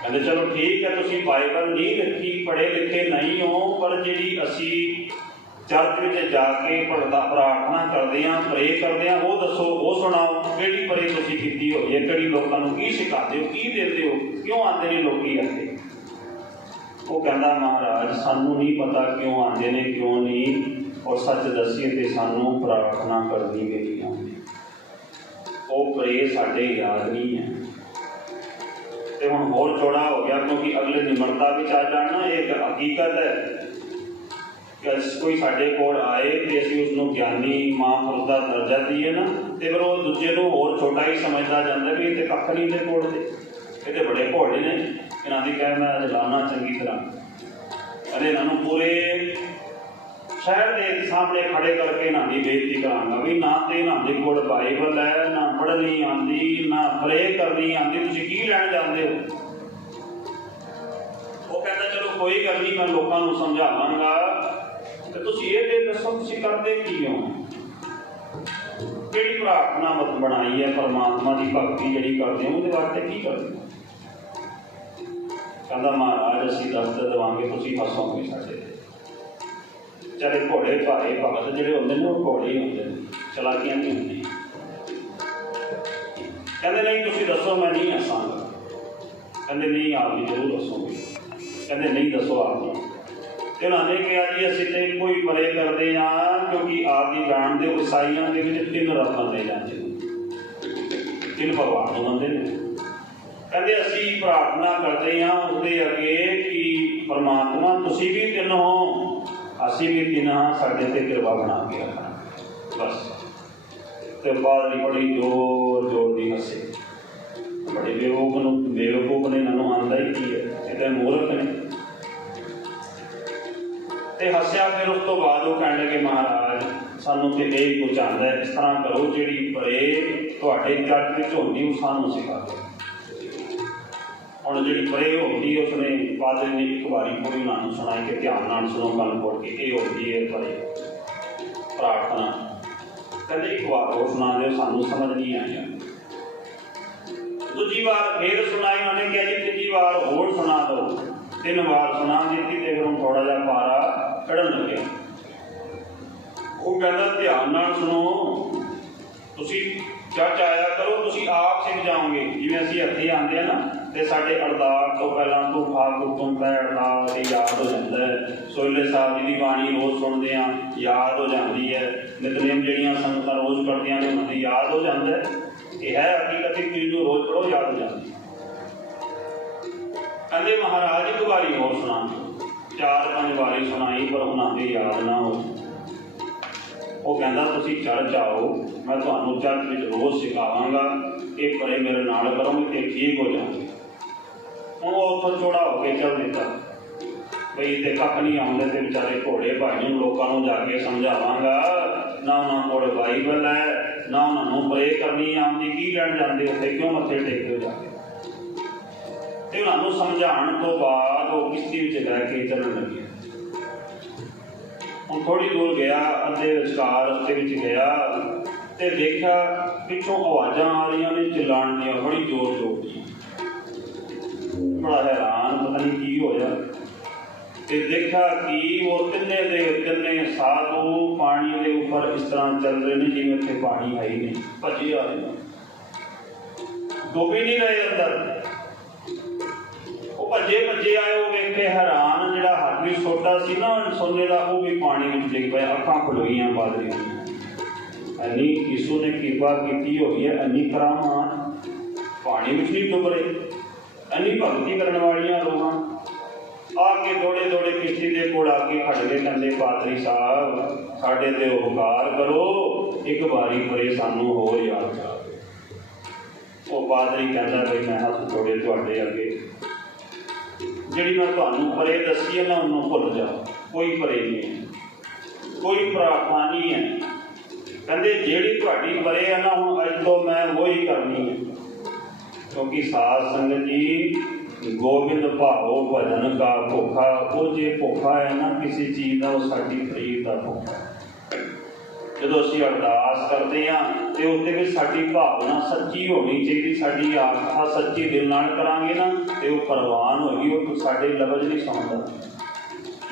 Speaker 1: ਕਹਿੰਦੇ ਚਲੋ ਠੀਕ ਹੈ, ਤੁਸੀਂ ਬਾਈਬਲ ਨਹੀਂ ਲਿਖੀ, ਪੜ੍ਹੇ ਲਿਖੇ ਨਹੀਂ ਹੋ, ਪਰ ਜਿਹੜੀ ਅਸੀਂ ਚਰਚ ਵਿੱਚ ਜਾ ਕੇ ਪੜਦਾ ਪ੍ਰਾਰਥਨਾ ਕਰਦੇ ਹਾਂ ਪ੍ਰੇ ਕਰਦੇ ਹਾਂ, ਉਹ ਦੱਸੋ, ਉਹ ਸੁਣਾਓ, ਕਿਹੜੀ ਪ੍ਰੇ ਤੁਸੀਂ ਕੀਤੀ ਹੋਈ ਹੈ, ਕਿਹੜੀ ਲੋਕਾਂ ਨੂੰ ਕੀ ਸਿਖਾਉਂਦੇ ਹੋ, ਕੀ ਦਿੰਦੇ ਹੋ, ਕਿਉਂ ਆਉਂਦੇ ਨੇ ਲੋਕੀ ਇੱਥੇ? ਉਹ ਕਹਿੰਦਾ, ਮਹਾਰਾਜ, ਸਾਨੂੰ ਨਹੀਂ ਪਤਾ ਕਿਉਂ ਆਉਂਦੇ ਨੇ, ਕਿਉਂ ਨਹੀਂ, ਔਰ ਸੱਚ ਦੱਸੀਏ ਤੇ ਸਾਨੂੰ ਪ੍ਰਾਰਥਨਾ ਕਰਨੀ ਵੀ ਆਉਂਦੀ ਉਹ ਪ੍ਰੇ ਸਾਡੇ ਯਾਦ ਨਹੀਂ ਹੈ। ਤੇ ਹੁਣ ਹੋਰ ਚੌੜਾ ਹੋ ਗਿਆ ਕਿਉਂਕਿ ਅਗਲੇ ਨਿਮਰਤਾ ਵਿੱਚ ਆ ਜਾਣਾ ਇੱਕ ਹਕੀਕਤ ਹੈ ਕਿ ਕੋਈ ਸਾਡੇ ਕੋਲ ਆਏ ਤੇ ਅਸੀਂ ਉਸ ਨੂੰ ਗਿਆਨੀ ਮਹਾਂਪੁਰਖ ਦਾ ਦਰਜਾ ਦਈਏ ਨਾ, ਤੇ ਫਿਰ ਉਹ ਦੂਜੇ ਨੂੰ ਹੋਰ ਛੋਟਾ ਹੀ ਸਮਝਦਾ ਜਾਂਦਾ ਵੀ ਇਹ ਤੇ ਕੱਖ ਨਹੀਂ ਦੇ ਕੋਲ ਦੇ ਇਹ ਤੇ ਬੜੇ ਘੋੜੇ ਨੇ, ਇਹਨਾਂ ਦੀ ਕਹਿ ਮੈਂ ਜਲਾਨਾ ਚੰਗੀ ਤਰ੍ਹਾਂ। ਅਰੇ ਇਹਨਾਂ ਨੂੰ ਪੂਰੇ ਸ਼ਹਿਰ ਦੇ ਸਾਹਮਣੇ ਖੜੇ ਕਰਕੇ ਇਹਨਾਂ ਦੀ ਬੇਇੱਜ਼ਤੀ ਕਰਾਂਗਾ ਵੀ ਨਾ ਤੇ ਇਹਨਾਂ ਦੇ ਕੋਲ ਬਾਈਬਲ ਹੈ, ਨਾ ਪੜ੍ਹਨੀ ਆਂਦੀ ਨਾ ਪ੍ਰੇ ਕਰਨੀ ਆਂਦੀ ਤੁਸੀਂ ਕੀ ਲੈਣ ਜਾਂਦੇ ਹੋ? ਉਹ ਕਹਿੰਦਾ, ਚਲੋ ਕੋਈ ਗੱਲ ਨਹੀਂ, ਮੈਂ ਲੋਕਾਂ ਨੂੰ ਸਮਝਾਵਾਂਗਾ। ਤੇ ਤੁਸੀਂ ਇਹ ਤੇ ਦੱਸੋ, ਤੁਸੀਂ ਕਰਦੇ ਕੀ ਹੋ? ਕਿਹੜੀ ਪ੍ਰਾਰਥਨਾ ਮਤ ਬਣਾਈ ਹੈ? ਪਰਮਾਤਮਾ ਦੀ ਭਗਤੀ ਜਿਹੜੀ ਕਰਦੇ ਹੋ, ਉਹਦੇ ਵਾਸਤੇ ਕੀ ਕਰਦੇ ਹੋ? ਕਹਿੰਦਾ, ਮਹਾਰਾਜ, ਅਸੀਂ ਦੱਸ ਦੇ ਦੇਵਾਂਗੇ, ਤੁਸੀਂ ਹੱਸੋਗੇ ਸਾਡੇ ਤੇ ਚਾਹੇ ਘੋੜੇ ਭਾਰੇ ਭਗਤ ਜਿਹੜੇ ਹੁੰਦੇ ਨੇ, ਉਹ ਘੋੜੇ ਹੀ ਹੁੰਦੇ ਨੇ, ਚਲਾਕੀਆਂ ਨਹੀਂ ਹੁੰਦੀਆਂ। ਕਹਿੰਦੇ ਨਹੀਂ, ਤੁਸੀਂ ਦੱਸੋ, ਮੈਂ ਨਹੀਂ ਹੱਸਾਂਗਾ ਕਹਿੰਦੇ ਨਹੀਂ, ਆਪ ਜੀ ਜ਼ਰੂਰ ਦੱਸੋਗੇ। ਕਹਿੰਦੇ ਨਹੀਂ, ਦੱਸੋ ਆਪ ਜੀ। ਤੇ ਉਹਨਾਂ ਨੇ ਕਿਹਾ ਜੀ, ਅਸੀਂ ਤੇ ਕੋਈ ਪਰੇ ਕਰਦੇ ਆ ਕਿਉਂਕਿ ਆਪ ਜੀ ਜਾਣਦੇ ਹੋ, ਈਸਾਈਆਂ ਦੇ ਵਿੱਚ ਤਿੰਨ ਰੱਬ ਮੰਨੇ ਜਾਂਦੇ ਤਿੰਨ ਭਗਵਾਨ ਨੂੰ ਨੇ। ਕਹਿੰਦੇ ਅਸੀਂ ਪ੍ਰਾਰਥਨਾ ਕਰਦੇ ਆ ਉਹਦੇ ਅੱਗੇ ਕਿ ਪਰਮਾਤਮਾ, ਤੁਸੀਂ ਵੀ ਤਿੰਨ ਹੋ। ਅਸੀਂ ਵੀ ਤਿੰਨ ਸਾਡੇ ਤੇ ਕਿਰਪਾ ਬਣਾ ਕੇ ਰੱਖਣਾ। ਬਸ। ਤੇ ਬਾਅਦ ਬੜੀ ਜ਼ੋਰ ਜ਼ੋਰ ਦੀ ਹੱਸੇ। ਬੜੇ ਬੇਵਕੂਫ ਨੂੰ, ਬੇਵਕੂਫ ਨੇ ਇਹਨਾਂ ਨੂੰ ਆਂਦਾ ਹੀ ਕੀ ਹੈ? ਇਹਦੇ ਮੂਰਖ ਨੇ। ਤੇ ਹੱਸਿਆ ਫਿਰ ਉਸ ਤੋਂ ਬਾਅਦ ਉਹ ਕਹਿਣ ਲੱਗੇ, ਮਹਾਰਾਜ, ਸਾਨੂੰ ਤੇ ਇਹ ਕੁਝ ਆਂਦਾ ਇਸ ਤਰ੍ਹਾਂ ਕਰੋ ਜਿਹੜੀ ਪਰੇ ਤੁਹਾਡੇ ਚਰਚ ਵਿੱਚ ਹੁੰਦੀ, ਉਹ ਸਾਨੂੰ ਸਿਖਾ ਦਿਓ। ਹੁਣ ਜਿਹੜੀ ਪਰੇ ਹੁੰਦੀ ਉਸਨੇ ਪਾਦਰੀ ਨੇ ਇੱਕ ਵਾਰੀ ਪੂਰੀ ਉਹਨਾਂ ਨੂੰ ਸੁਣਾਈ ਕਿ ਧਿਆਨ ਨਾਲ ਸੁਣੋ ਕੰਨ ਖੋਲ ਕੇ ਇਹ ਹੁੰਦੀ ਹੈ ਪਰੇ ਪ੍ਰਾਰਥਨਾ। ਕਹਿੰਦੇ ਇੱਕ ਵਾਰ ਹੋਰ ਸੁਣਾ ਦਿਓ, ਸਾਨੂੰ ਸਮਝ ਨਹੀਂ ਆਇਆ। ਦੂਜੀ ਵਾਰ ਫੇਰ ਸੁਣਾਈ, ਉਹਨੇ ਕਿਹਾ ਜੀ, ਤੀਜੀ ਵਾਰ ਹੋਰ ਸੁਣਾ ਦਿਓ। ਤਿੰਨ ਵਾਰ ਸੁਣਾ ਦਿੱਤੀ ਤੇ ਫਿਰ ਉਹ ਥੋੜਾ ਜਿਹਾ ਪਾਰਾ ਚੜਨ ਲੱਗਿਆ। ਉਹ ਕਹਿੰਦਾ, ਧਿਆਨ ਨਾਲ ਸੁਣੋ, ਤੁਸੀਂ ਚਰਚ ਆਇਆ ਕਰੋ, ਤੁਸੀਂ ਆਪ ਸਿੱਖ ਜਾਓਗੇ। ਜਿਵੇਂ ਅਸੀਂ ਇੱਥੇ ਆਉਂਦੇ ਆ ਨਾ, ਤੇ ਸਾਡੇ ਅਰਦਾਸ ਤੋਂ ਪਹਿਲਾਂ ਤੋਂ ਫਾਲਤੂ ਤੋਂ ਪੈ ਤੇ ਯਾਦ ਹੋ ਜਾਂਦਾ ਹੈ। ਸੋਲੇ ਸਾਹਿਬ ਜੀ ਦੀ ਬਾਣੀ ਰੋਜ਼ ਸੁਣਦੇ ਆ ਯਾਦ ਹੋ ਜਾਂਦੀ ਹੈ। ਨਿਤਨੇਮ ਜਿਹੜੀਆਂ ਸੰਗਤਾਂ ਰੋਜ਼ ਪੜ੍ਹਦੀਆਂ ਨੇ, ਉਹਨਾਂ ਦੀ ਯਾਦ ਹੋ ਜਾਂਦਾ ਹੈ। ਇਹ ਹੈ ਹਕੀਕਤ ਕਿ ਚੀਜ਼ ਨੂੰ ਰੋਜ਼ ਪੜ੍ਹੋ, ਯਾਦ ਹੋ ਜਾਂਦੀ ਕਹਿੰਦੇ ਮਹਾਰਾਜ ਇੱਕ ਵਾਰੀ ਹੋਰ ਸੁਣਾ ਚਾਰ ਪੰਜ ਵਾਰੀ ਸੁਣਾਈ, ਪਰ ਉਹਨਾਂ ਦੀ ਯਾਦ ਨਾ ਹੋਈ ਉਹ ਕਹਿੰਦਾ, ਤੁਸੀਂ ਚਰਚ ਆਓ ਮੈਂ ਤੁਹਾਨੂੰ ਚਰਚ ਵਿੱਚ ਰੋਜ਼ ਸਿਖਾਵਾਂਗਾ। ਇਹ ਪਰੇ ਮੇਰੇ ਨਾਲ ਕਰੋਗੇ ਤੇ ਠੀਕ ਹੋ ਜਾਣਗੇ। ਹੁਣ ਉਹ ਉੱਥੋਂ ਚੋੜਾ ਹੋ ਕੇ ਚੱਲ ਦਿੱਤਾ। ਬਈ ਤੇ ਕੱਖ ਨਹੀਂ ਆਉਂਦੇ ਤੇ ਵਿਚਾਰੇ ਘੋੜੇ ਭਾਈ ਨੂੰ ਲੋਕਾਂ ਨੂੰ ਜਾ ਕੇ ਸਮਝਾਵਾਂਗਾ, ਨਾ ਉਹਨਾਂ ਕੋਲ ਬਾਈਬਲ ਹੈ, ਨਾ ਉਹਨਾਂ ਨੂੰ ਪ੍ਰੇ ਕਰਨੀ ਆਉਂਦੀ ਕੀ ਲੈਣ ਜਾਂਦੇ ਉੱਥੇ, ਕਿਉਂ ਮੱਥੇ ਟੇਕਦੇ ਹੋ ਜਾ ਕੇ? ਤੇ ਉਹਨਾਂ ਨੂੰ ਸਮਝਾਉਣ ਤੋਂ ਬਾਅਦ ਉਹ ਕਿਸ਼ਤੀ ਵਿੱਚ ਲੈ ਕੇ ਚੱਲਣ ਲੱਗੇ ਹੁਣ ਥੋੜੀ ਦੂਰ ਗਿਆ, ਅੱਧੇ ਵਿਚਕਾਰ ਰਸਤੇ ਵਿੱਚ ਗਿਆ ਤੇ ਦੇਖਿਆ ਪਿੱਛੋਂ ਆਵਾਜ਼ਾਂ ਆ ਰਹੀਆਂ ਨੇ ਚਿল্ਲਾਣ ਦੀਆਂ, ਬੜੀ ਜ਼ੋਰ ਜ਼ੋਰ ਦੀਆਂ ਬੜਾ ਹੈਰਾਨ, ਪਤਾ ਨਹੀਂ ਕੀ ਹੋਇਆ। ਤੇ ਦੇਖਿਆ ਕਿ ਉਹ ਤਿੰਨੇ ਦੇ ਤਿੰਨੇ ਸਾਧੂ ਪਾਣੀ ਦੇ ਉੱਪਰ ਇਸ ਤਰ੍ਹਾਂ ਚੱਲ ਰਹੇ ਨੇ, ਜਿਵੇਂ ਉੱਥੇ ਪਾਣੀ ਹੈ ਹੀ ਨਹੀਂ, ਭੱਜੇ ਆ ਰਹੇ ਨੇ। ਨਹੀਂ ਰਹੇ ਅੰਦਰ। ਉਹ ਭੱਜੇ ਭੱਜੇ ਆਏ, ਉਹ ਵੇਖੇ ਹੈਰਾਨ ਜਿਹੜਾ ਹੱਥ ਵੀ ਸੀ ਨਾ ਸੋਨੇ ਦਾ, ਉਹ ਵੀ ਪਾਣੀ ਵਿੱਚ ਡਿੱਗ ਪਿਆ, ਅੱਖਾਂ ਖੁੱਲ ਗਈਆਂ ਬਾਦਰੀ ਅਨੀ ਯਿਸੂ ਨੇ ਕਿਰਪਾ ਕੀਤੀ ਹੋਈ ਹੈ ਅਨੀ ਕਰਾਮਾਤ ਪਾਣੀ ਵਿੱਚ ਨਹੀਂ ਡੁੱਬ ਰਹੇ ਅਨੀ ਭਗਤੀ ਕਰਨ ਵਾਲੀਆਂ ਰੋਹਾਂ ਆ ਕੇ ਦੌੜੇ ਦੌੜੇ ਕਿਸ਼ਤੀ ਦੇ ਕੋਲ ਆ ਕੇ ਖੜ ਗਏ, ਕਹਿੰਦੇ, ਪਾਤਰੀ ਸਾਹਿਬ, ਸਾਡੇ ਤੇ ਉਪਕਾਰ ਕਰੋ, ਇੱਕ ਵਾਰੀ ਪਰੇ ਸਾਨੂੰ ਹੋਰ ਯਾਦ ਕਰਾ ਉਹ ਪਾਦਰੀ ਕਹਿੰਦਾ ਬਈ ਮੈਂ ਹੱਥ ਜੋੜੇ ਤੁਹਾਡੇ ਅੱਗੇ ਜਿਹੜੀ ਮੈਂ ਤੁਹਾਨੂੰ ਪਰੇ ਦੱਸੀ ਹੈ ਨਾ ਉਹਨੂੰ ਭੁੱਲ ਜਾਓ ਕੋਈ ਪਰੇ ਨਹੀਂ ਹੈ। ਕੋਈ ਪ੍ਰਾਰਥਨਾ ਨਹੀਂ ਹੈ। ਕਹਿੰਦੇ ਜਿਹੜੀ ਤੁਹਾਡੀ ਪਰੇ ਹੈ ਨਾ, ਹੁਣ ਅੱਜ ਤੋਂ ਮੈਂ ਉਹੀ ਕਰਨੀ ਹੈ। ਕਿਉਂਕਿ ਸਾਧ ਸੰਗਤ ਜੀ, ਗੋਬਿੰਦ ਭਾਵੋ ਭਜਨ ਕਾ ਭੁੱਖਾ, ਉਹ ਜੇ ਭੁੱਖਾ ਹੈ ਨਾ, ਕਿਸੇ ਚੀਜ਼ ਦਾ ਉਹ ਸਾਡੀ ਫਰੀਦ ਦਾ ਭੁੱਖਾ। ਜਦੋਂ ਅਸੀਂ ਅਰਦਾਸ ਕਰਦੇ ਹਾਂ ਤੇ ਉਹਦੇ ਵਿੱਚ ਸਾਡੀ ਭਾਵਨਾ ਸੱਚੀ ਹੋਣੀ ਚਾਹੀਦੀ, ਸਾਡੀ ਆਸਥਾ ਸੱਚੀ ਦਿਲ ਨਾਲ ਕਰਾਂਗੇ ਨਾ, ਤੇ ਉਹ ਪ੍ਰਵਾਨ ਹੋਏਗੀ ਉਹ ਸਾਡੇ ਲਫ਼ਜ਼ ਨਹੀਂ ਸੁਣਦਾ।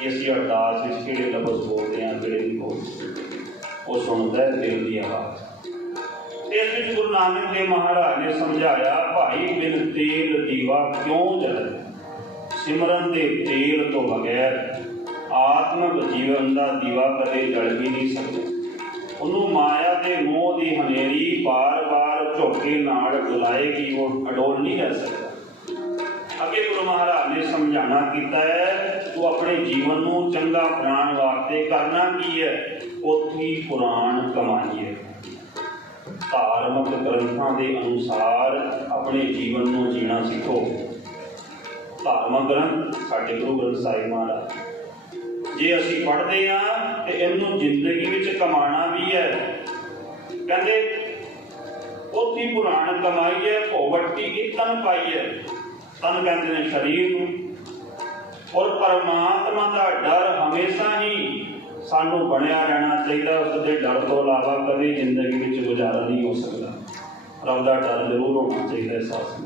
Speaker 1: ਕਿ ਅਸੀਂ ਅਰਦਾਸ ਵਿੱਚ ਕਿਹੜੇ ਲਫ਼ਜ਼ ਬੋਲਦੇ ਹਾਂ, ਕਿਹੜੇ ਨਹੀਂ ਬੋਲਦੇ। ਉਹ ਸੁਣਦਾ ਦਿਲ ਦੀ ਆਵਾਜ਼। ਇਸ ਵਿੱਚ ਗੁਰੂ ਨਾਨਕ ਦੇਵ ਮਹਾਰਾਜ ਨੇ ਸਮਝਾਇਆ, ਭਾਈ, ਬਿਨ ਤੇਲ ਦੀਵਾ ਕਿਉਂ ਜਲੇ ਸਿਮਰਨ ਦੇ ਤੇਲ ਤੋਂ ਬਗੈਰ ਆਤਮਿਕ ਜੀਵਨ ਦਾ ਦੀਵਾ ਕਦੇ ਜਲ ਵੀ ਨਹੀਂ ਸਕਦਾ। ਉਹਨੂੰ ਮਾਇਆ ਦੇ ਮੋਹ ਦੀ ਹਨੇਰੀ ਬਾਰ-ਬਾਰ ਝੋਕੇ ਨਾਲ ਬੁਲਾਏਗੀ, ਉਹ ਅਡੋਲ ਨਹੀਂ ਰਹਿ ਸਕਦਾ। ਅੱਗੇ ਗੁਰੂ ਮਹਾਰਾਜ ਨੇ ਸਮਝਾਣਾ ਕੀਤਾ ਹੈ, ਤੂੰ ਆਪਣੇ ਜੀਵਨ ਨੂੰ ਚੰਗਾ ਬਣਾਉਣ ਵਾਸਤੇ ਕਰਨਾ ਕੀ ਹੈ? ਉਥੀ ਪੁਰਾਣ ਕਮਾਈ ਧਾਰਮਿਕ ਗ੍ਰੰਥਾਂ ਦੇ ਅਨੁਸਾਰ ਆਪਣੇ ਜੀਵਨ ਨੂੰ ਜੀਣਾ ਸਿੱਖੋ। ਧਾਰਮਿਕ ਗ੍ਰੰਥ ਸਾਡੇ ਗੁਰੂ ਗ੍ਰੰਥ ਸਾਹਿਬ ਮਹਾਰਾਜ। ਜੇ ਅਸੀਂ ਪੜ੍ਹਦੇ ਆ ਤੇ ਇਹਨੂੰ ਜ਼ਿੰਦਗੀ ਵਿੱਚ ਕਮਾਣਾ ਵੀ ਹੈ। ਕਹਿੰਦੇ, ਉਥੀ ਪੁਰਾਣ ਕਮਾਈ ਹੈ ਭੋਵਟੀ ਇਹ ਤਨ ਪਾਈ ਹੈ? ਤਨ ਕਹਿੰਦੇ ਨੇ ਸਰੀਰ ਨੂੰ। ਔਰ ਪਰਮਾਤਮਾ ਦਾ ਡਰ ਹਮੇਸ਼ਾ ਹੀ ਸਾਨੂੰ ਬਣਿਆ ਰਹਿਣਾ ਚਾਹੀਦਾ, ਉਸ ਦੇ ਡਰ ਤੋਂ ਇਲਾਵਾ ਕਦੇ ਜ਼ਿੰਦਗੀ ਵਿੱਚ ਗੁਜ਼ਾਰਾ ਨਹੀਂ ਹੋ ਸਕਦਾ। ਰੱਬ ਦਾ ਡਰ ਜ਼ਰੂਰ ਹੋਣਾ ਚਾਹੀਦਾ ਇਸ ਆਸ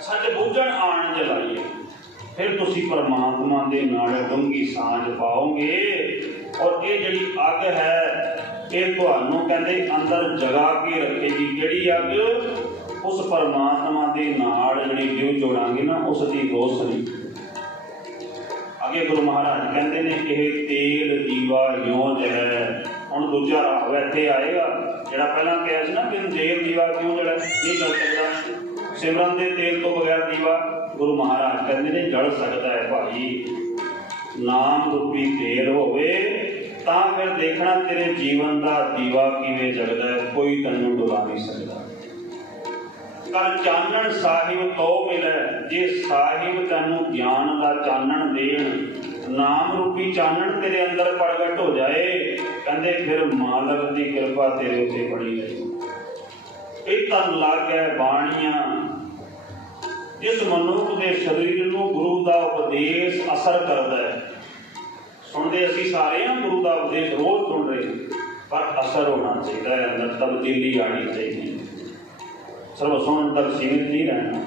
Speaker 1: ਸਾਡੇ ਬੁੱਝਣ ਆਣ ਜਲਾਈਏ। ਫਿਰ ਤੁਸੀਂ ਪਰਮਾਤਮਾ ਦੇ ਨਾਲ ਡੂੰਗੀ ਸਾਂਝ ਪਾਓਗੇ। ਔਰ ਇਹ ਜਿਹੜੀ ਅੱਗ ਹੈ, ਇਹ ਤੁਹਾਨੂੰ ਕਹਿੰਦੇ ਅੰਦਰ ਜਗਾ ਕੇ ਰੱਖੇਗੀ ਜਿਹੜੀ ਅੱਗ ਉਸ ਪਰਮਾਤਮਾ ਦੇ ਨਾਲ ਜਿਹੜੀ ਜਿਉ ਜੋੜਾਂਗੇ ਨਾ, ਉਸ ਦੀ ਰੋਸ਼ਨੀ ਅੱਗੇ ਗੁਰੂ ਮਹਾਰਾਜ ਕਹਿੰਦੇ ਨੇ, ਇਹ ਤੇਲ ਦੀਵਾ ਯੋਂ ਹੈ। ਹੁਣ ਦੂਜਾ ਰਾਹ ਇੱਥੇ ਆਏਗਾ, ਜਿਹੜਾ ਪਹਿਲਾਂ ਕਿਹਾ ਸੀ ਨਾ ਕਿ ਤੇਲ ਦੀਵਾ ਕਿਉਂ ਜਿਹੜਾ ਨਹੀਂ ਜਲ ਸਕਦਾ। ਸਿਮਰਨ ਦੇ ਤੇਲ ਤੋਂ ਬਗੈਰ ਦੀਵਾ, ਗੁਰੂ ਮਹਾਰਾਜ ਕਹਿੰਦੇ ਨੇ, ਜਲ ਸਕਦਾ ਹੈ ਭਾਈ। ਨਾਮ ਰੂਪੀ ਤੇਲ ਹੋਵੇ ਤਾਂ ਫਿਰ ਦੇਖਣਾ ਤੇਰੇ ਜੀਵਨ ਦਾ ਦੀਵਾ ਕਿਵੇਂ ਜਗਦਾ ਹੈ, ਕੋਈ ਤੈਨੂੰ ਡੁਲਾ ਨਹੀਂ ਸਕਦਾ। ਕਰ ਚਾਨਣ ਸਾਹਿਬ ਤੋਂ ਮਿਲੇ, ਜੇ ਸਾਹਿਬ ਤੈਨੂੰ ਗਿਆਨ ਦਾ ਚਾਨਣ ਦੇਣ, ਨਾਮ ਰੂਪੀ ਚਾਨਣ ਤੇਰੇ ਅੰਦਰ ਪ੍ਰਗਟ ਹੋ ਜਾਏ, ਕਹਿੰਦੇ ਫਿਰ ਮਾਲਕ ਦੀ ਕਿਰਪਾ ਤੇਰੇ ਉੱਤੇ ਬਣੀ ਰਹੇ। ਇਹ ਤਨ ਲੱਗਿਆ ਬਾਣੀਆਂ। ਜਿਸ ਮਨੁੱਖ ਦੇ ਸਰੀਰ ਨੂੰ ਗੁਰੂ ਦਾ ਉਪਦੇਸ਼ ਅਸਰ ਕਰਦਾ ਹੈ ਸੁਣਦੇ ਅਸੀਂ ਸਾਰੇ ਹਾਂ ਗੁਰੂ ਦਾ ਉਪਦੇਸ਼ ਰੋਜ਼ ਸੁਣ ਰਹੇ ਹਾਂ, ਪਰ ਅਸਰ ਹੋਣਾ ਚਾਹੀਦਾ ਹੈ ਅੰਦਰ ਤਬਦੀਲੀ ਆਣੀ ਚਾਹੀਦੀ ਸਰਵ ਸੁਣਨ ਤੱਕ ਸੀਮਿਤ ਨਹੀਂ ਰਹਿਣਾ।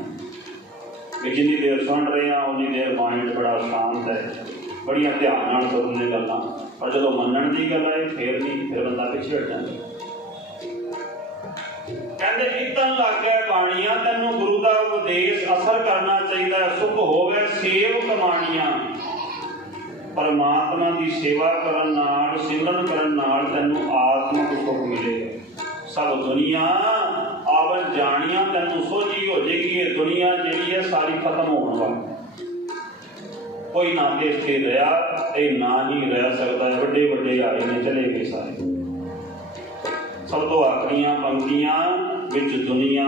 Speaker 1: ਵੀ ਜਿੰਨੀ ਦੇਰ ਸੁਣ ਰਹੇ ਆ ਉਨੀ ਦੇਰ ਮਾਈਂਡ ਬੜਾ ਸ਼ਾਂਤ ਹੈ। ਬੜੀਆਂ ਧਿਆਨ ਨਾਲ ਸੁਣਨੇ ਗੱਲਾਂ। ਪਰ ਜਦੋਂ ਮੰਨਣ ਦੀ ਗੱਲ ਆਏ ਫੇਰ ਨਹੀਂ ਫਿਰ ਬੰਦਾ ਪਿੱਛੇ ਹਟ ਜਾਂਦਾ। ਕਹਿੰਦੇ ਇਤਨ ਲੱਗਿਆ ਬਾਣੀਆਂ ਤੈਨੂੰ ਗੁਰੂ ਦਾ ਉਪਦੇਸ਼ ਅਸਰ ਕਰਨਾ ਚਾਹੀਦਾ ਹੈ। ਸੁਖ ਹੋਵੇ ਸੇਵ ਕਮਾਣੀਆਂ। ਪਰਮਾਤਮਾ ਦੀ ਸੇਵਾ ਕਰਨ ਨਾਲ, ਸਿਮਰਨ ਕਰਨ ਨਾਲ ਤੈਨੂੰ ਆਤਮਿਕ ਸੁਖ ਮਿਲੇਗਾ। ਸਭ ਦੁਨੀਆ ਆਵਨ ਜਾਣੀਆਂ ਤੈਨੂੰ ਸੋਝੀ ਹੋ ਜੇਗੀ ਇਹ ਦੁਨੀਆ ਜਿਹੜੀ ਹੈ ਸਾਰੀ ਖਤਮ ਹੋਣ ਵਾਲੀ ਕੋਈ ਨਾ ਤੇ ਇੱਥੇ ਰਿਹਾ ਇਹ ਨਾ ਹੀ ਰਹਿ ਸਕਦਾ ਵੱਡੇ ਵੱਡੇ ਆਏ ਨੇ ਚਲੇ ਗਏ ਸਾਰੇ। ਸਭ ਤੋਂ ਆਖਰੀਆਂ ਪੰਕਤੀਆਂ, ਵਿੱਚ ਦੁਨੀਆ,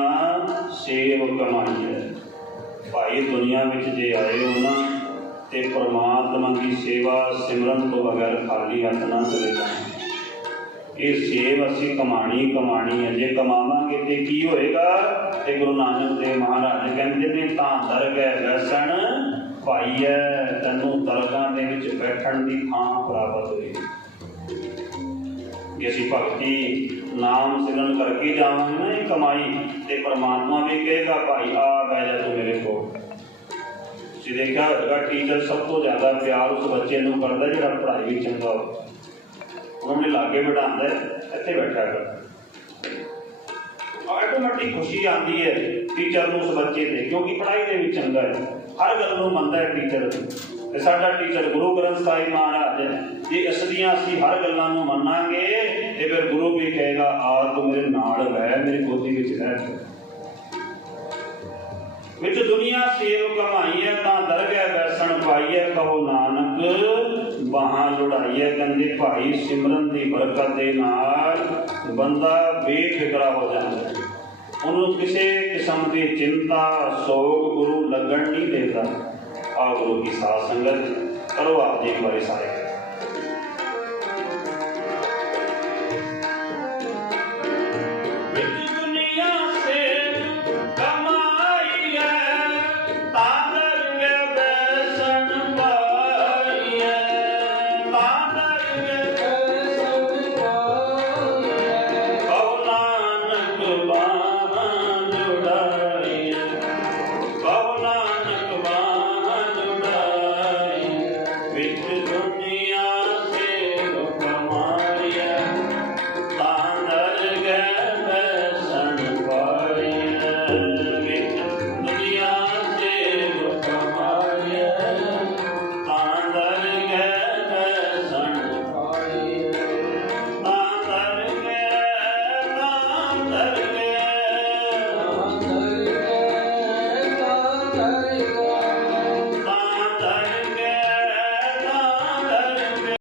Speaker 1: ਸੇਵ ਕਮਾਈ ਹੈ। ਭਾਈ, ਦੁਨੀਆ ਵਿੱਚ ਜੇ ਆਏ ਹੋ ਨਾ ਤੇ ਪਰਮਾਤਮਾ ਦੀ ਸੇਵਾ ਸਿਮਰਨ ਤੋਂ ਬਗੈਰ ਖਾਲੀ ਹੱਥ ਨਾ ਚਲੇ ਜਾਣਾ। ਇਹ ਸੇਵ ਅਸੀਂ ਕਮਾਣੀ ਕਮਾਣੀ ਹੈ। ਜੇ ਕਮਾਵਾਂਗੇ ਤੇ ਕੀ ਹੋਏਗਾ? ਤੇ ਗੁਰੂ ਨਾਨਕ ਦੇਵ ਮਹਾਰਾਜ ਕਹਿੰਦੇ ਨੇ, ਤਾਂ ਦਰਗ ਹੈ ਬੈਸਣ ਭਾਈ ਹੈ ਤੈਨੂੰ ਦਰਗਾਹ ਦੇ ਵਿੱਚ ਬੈਠਣ ਦੀ ਥਾਂ ਪ੍ਰਾਪਤ ਹੋਏਗੀ ਜੇ ਅਸੀਂ ਭਗਤੀ, ਨਾਮ ਸਿਮਰਨ ਕਰਕੇ ਜਾਵਾਂਗੇ ਨਾ ਇਹ ਕਮਾਈ, ਤੇ ਪਰਮਾਤਮਾ ਵੀ ਕਹੇਗਾ, ਭਾਈ, ਆ ਬਹਿ ਜਾ ਤੂੰ ਮੇਰੇ ਕੋਲ। ਤੁਸੀਂ ਦੇਖਿਆ ਟੀਚਰ ਸਭ ਤੋਂ ਜ਼ਿਆਦਾ ਪਿਆਰ ਉਸ ਬੱਚੇ ਨੂੰ ਕਰਦਾ ਜਿਹੜਾ ਪੜ੍ਹਾਈ ਵਿੱਚ ਚੰਗਾ ਹੋਵੇ ਉਹਨੇ ਲਾਗੇ ਬਿਠਾਉਂਦਾ ਇੱਥੇ ਬੈਠਾ ਕਰ ਆਟੋਮੈਟਿਕ ਖੁਸ਼ੀ ਆਉਂਦੀ ਹੈ ਟੀਚਰ ਨੂੰ ਉਸ ਬੱਚੇ ਤੇ, ਕਿਉਂਕਿ ਪੜ੍ਹਾਈ ਦੇ ਵਿੱਚ ਚੰਗਾ ਹੈ। ਹਰ ਗੱਲ ਨੂੰ ਮੰਨਦਾ ਹੈ ਟੀਚਰ ਤੇ ਸਾਡਾ ਟੀਚਰ ਗੁਰੂ ਗ੍ਰੰਥ ਸਾਹਿਬ ਮਹਾਰਾਜ ਹੈ, ਜੇ ਇਸ ਦੀਆਂ ਅਸੀਂ ਹਰ ਗੱਲਾਂ ਨੂੰ ਮੰਨਾਂਗੇ, ਤੇ ਫਿਰ ਗੁਰੂ ਵੀ ਕਹੇਗਾ ਆ ਤੂੰ ਮੇਰੇ ਨਾਲ ਰਹਿ ਮੇਰੀ ਗੋਦੀ ਵਿੱਚ ਰਹਿ ਵਿੱਚ ਦੁਨੀਆ ਸੇਵ ਕਮਾਈ ਤਾਂ ਦਰਗਹਿ ਬੈਸਣ ਪਾਈ ਕਹੋ ਨਾਨਕ, ਬਾਹਾਂ ਲੁੜਾਈਏ ਕਹਿੰਦੇ ਭਾਈ ਸਿਮਰਨ ਦੀ ਬਰਕਤ ਦੇ ਨਾਲ ਬੰਦਾ ਬੇਫਿਕਰਾ ਹੋ ਜਾਂਦਾ ਉਹਨੂੰ ਕਿਸੇ ਕਿਸਮ ਦੀ ਚਿੰਤਾ, ਸੋਗ ਗੁਰੂ ਲੱਗਣ ਨਹੀਂ ਦਿੰਦਾ। ਆ ਗੁਰੂ ਕੀ ਸਾਧ ਸੰਗਤ, ਕਰੋ ਆਪ ਜੀ ਬਾਰੇ ਸਾਰੇ